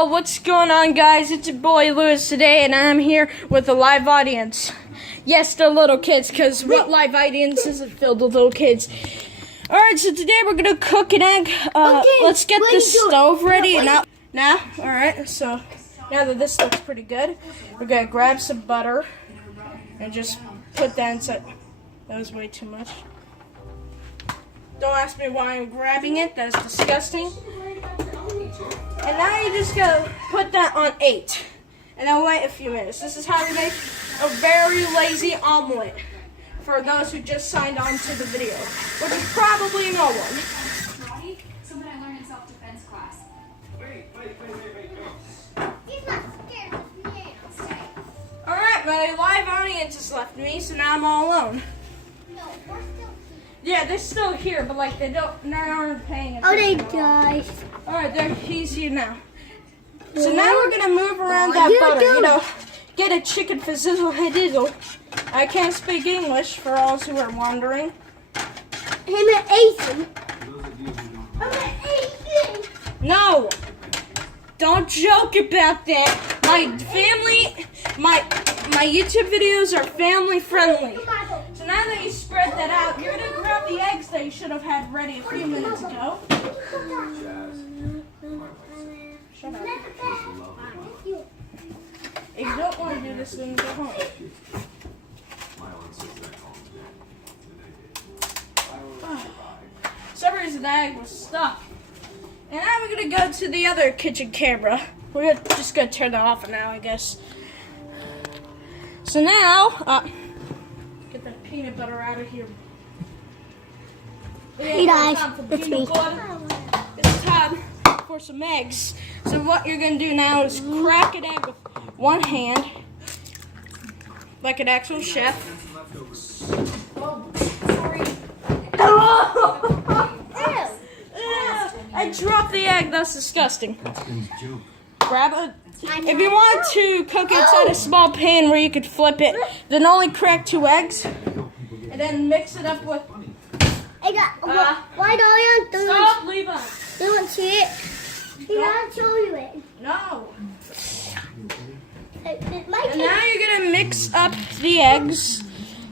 Yo, what's going on, guys? It's your boy Lewis today, and I'm here with a live audience. Yes, they're little kids, because what live audience isn't filled with little kids? Alright, so today we're going to cook an egg. Let's get the stove ready. Now, alright, so now that this looks pretty good, we're going to grab some butter and just put that inside. That was way too much. Don't ask me why I'm grabbing it. That's disgusting. And now you just gotta put that on 8. And then wait a few minutes. This is how we make a very lazy omelet. For those who just signed on to the video. Which is probably no one. Something I learned in self-defense class. Wait. He's not scared of me. Alright, my live audience has left me, so now I'm all alone. No, we're still here. Yeah, they're still here, but like they aren't paying attention. Oh, they died. Alright, he's here now. So now we're gonna move around that butter, you know, get a chicken fizzle dizzle. I can't speak English for all who are wondering. I'm an Asian. I'm an Asian. No! Don't joke about that. My family, my YouTube videos are family friendly. So now that you spread that out, you're gonna grab the eggs that you should have had ready a few minutes ago. Shut up. If you don't want to do this, then go home. For some reason, the egg was stuck. And now we're gonna go to the other kitchen camera. We're just gonna turn that off for now, I guess. So now, get that peanut butter out of here. Hey guys, It's time for some eggs. So what you're gonna do now is crack an egg with one hand, like an actual chef. Oh, sorry. I dropped the egg. That's disgusting. Grab a. If you want to cook it inside a small pan where you could flip it, then only crack 2 eggs, and then mix it up with. Why don't you Stop, Levi. do it to it? He don't show you it. No. My And now you're gonna mix up the eggs.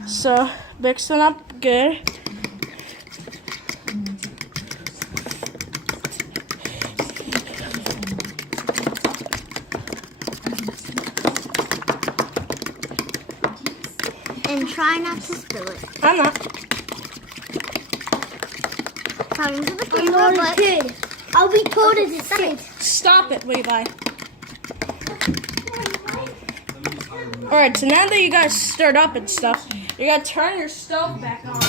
So mix them up good. And try not to spill it. I'm not. Talking to the camera, but I'll be told as a sink. Stop it, Levi. Alright, so now that you guys stirred up and stuff, you gotta turn your stove back on.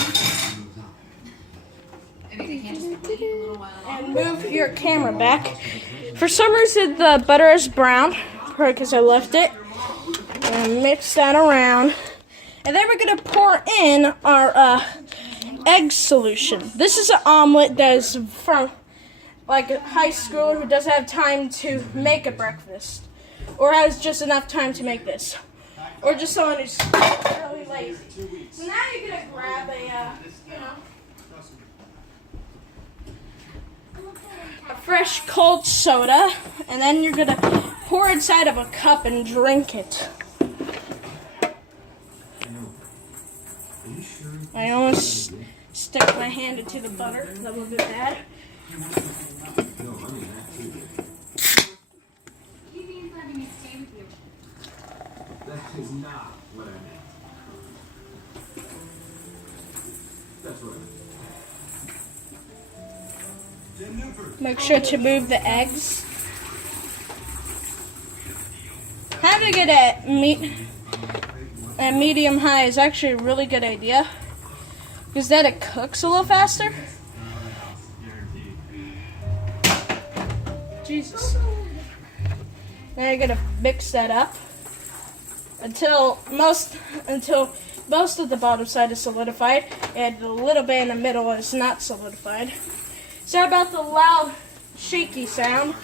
And move your camera back. For some reason, the butter is brown, because I left it. And mix that around. And then we're gonna pour in our egg solution. This is an omelet that is from like a high school who doesn't have time to make a breakfast, or has just enough time to make this, or just someone who's really lazy. So now you're gonna grab a fresh cold soda, and then you're gonna pour inside of a cup and drink it. I almost stuck my hand into the butter. That was a bit bad. That is not what I meant. That's right. Make sure to move the eggs. Having it at medium high is actually a really good idea, because then it cooks a little faster. Jesus. Now you're gonna mix that up until most of the bottom side is solidified, and a little bit in the middle is not solidified. Sorry about the loud, shaky sound.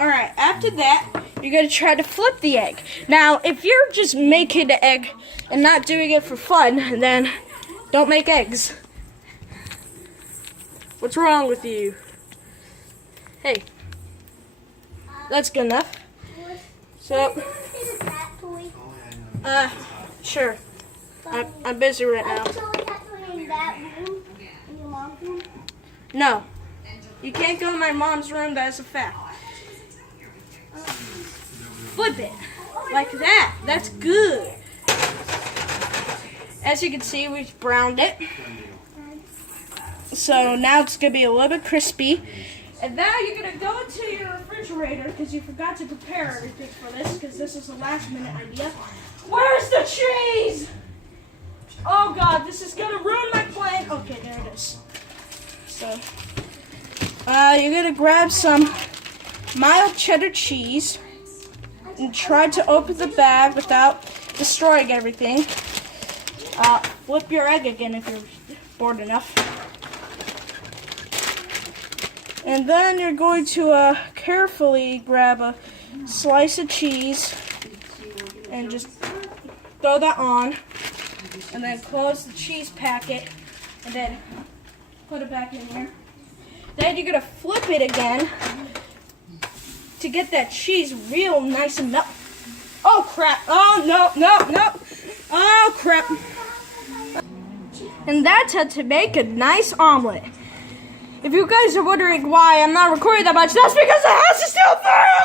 Alright, after that, you're going to try to flip the egg. Now, if you're just making the egg and not doing it for fun, then don't make eggs. What's wrong with you? Hey, that's good enough. So, sure. I'm busy right now. No, you can't go in my mom's room. That's a fact. Flip it like that. That's good. As you can see, we've browned it. So now it's going to be a little bit crispy. And now you're going to go into your refrigerator because you forgot to prepare everything for this because this is a last minute idea. Where's the cheese? Oh God, this is going to ruin my plan. Okay, there it is. So, you're going to grab some mild cheddar cheese and try to open the bag without destroying everything. Flip your egg again if you're bored enough. And then you're going to carefully grab a slice of cheese and just throw that on. And then close the cheese packet and then put it back in here. Then you're going to flip it again to get that cheese real nice and melted. Oh crap. Oh no. Oh crap. And that's how to make a nice omelet. If you guys are wondering why I'm not recording that much, that's because the house is still burning!